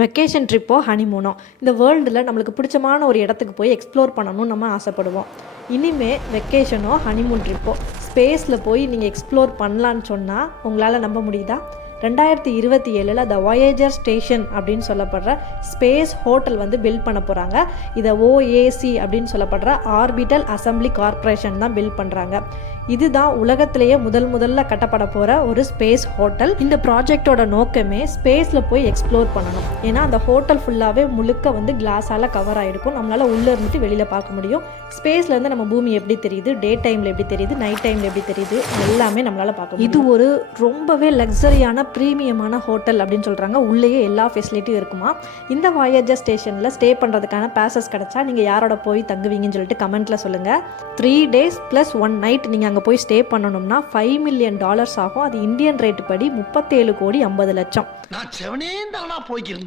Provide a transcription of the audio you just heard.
Vacation ட்ரிப்போ ஹனிமூனோ இந்த வேர்ல்டில் நம்மளுக்கு பிடிச்சமான ஒரு இடத்துக்கு போய் எக்ஸ்ப்ளோர் பண்ணணும்னு நம்ம ஆசைப்படுவோம். இனிமேல் வெக்கேஷனோ ஹனிமூன் ட்ரிப்போ ஸ்பேஸில் போய் நீங்கள் எக்ஸ்ப்ளோர் பண்ணலான்னு சொன்னால் உங்களால் நம்ப முடியுதா? 2027 த வாயேஜர் ஸ்டேஷன் அப்படின்னு சொல்லப்படுற ஸ்பேஸ் ஹோட்டல் வந்து பில்ட் பண்ண போகிறாங்க. இதை ஓஏசி அப்படின்னு சொல்லப்படுற ஆர்பிட்டல் அசம்பிளி கார்ப்பரேஷன் தான் பில்ட் பண்ணுறாங்க. இதுதான் உலகத்திலேயே முதல்ல கட்டப்பட போகிற ஒரு ஸ்பேஸ் ஹோட்டல். இந்த ப்ராஜெக்டோட நோக்கமே ஸ்பேஸில் போய் எக்ஸ்ப்ளோர் பண்ணணும். ஏன்னா அந்த ஹோட்டல் ஃபுல்லாகவே முழுக்க வந்து கிளாஸால் கவர் ஆகிருக்கும். நம்மளால் உள்ளே இருந்துட்டு வெளியில் பார்க்க முடியும். ஸ்பேஸ்லேருந்து நம்ம பூமி எப்படி தெரியுது, டே டைமில் எப்படி தெரியுது, நைட் டைமில் எப்படி தெரியுது, எல்லாமே நம்மளால் பார்க்க முடியும். இது ஒரு ரொம்பவே லக்ஸரியான ப்ரீமியமான ஹோட்டல் அப்படின்னு சொல்கிறாங்க. உள்ளேயே எல்லா ஃபெசிலிட்டியும் இருக்குமா. இந்த வாயேஜர் ஸ்டேஷனில் ஸ்டே பண்ணுறதுக்கான பேசஸ் கிடச்சா நீங்கள் யாரோட போய் தங்குவீங்கன்னு சொல்லிட்டு கமெண்ட்டில் சொல்லுங்கள். 3 days + 1 night நீங்கள் அங்கே போய் ஸ்டே பண்ணணும்னா $5 million ஆகும். அது இந்தியன் ரேட்டு படி 37,50,00,000. நான் செவனே தானா போய்க்கிருந்தேன்.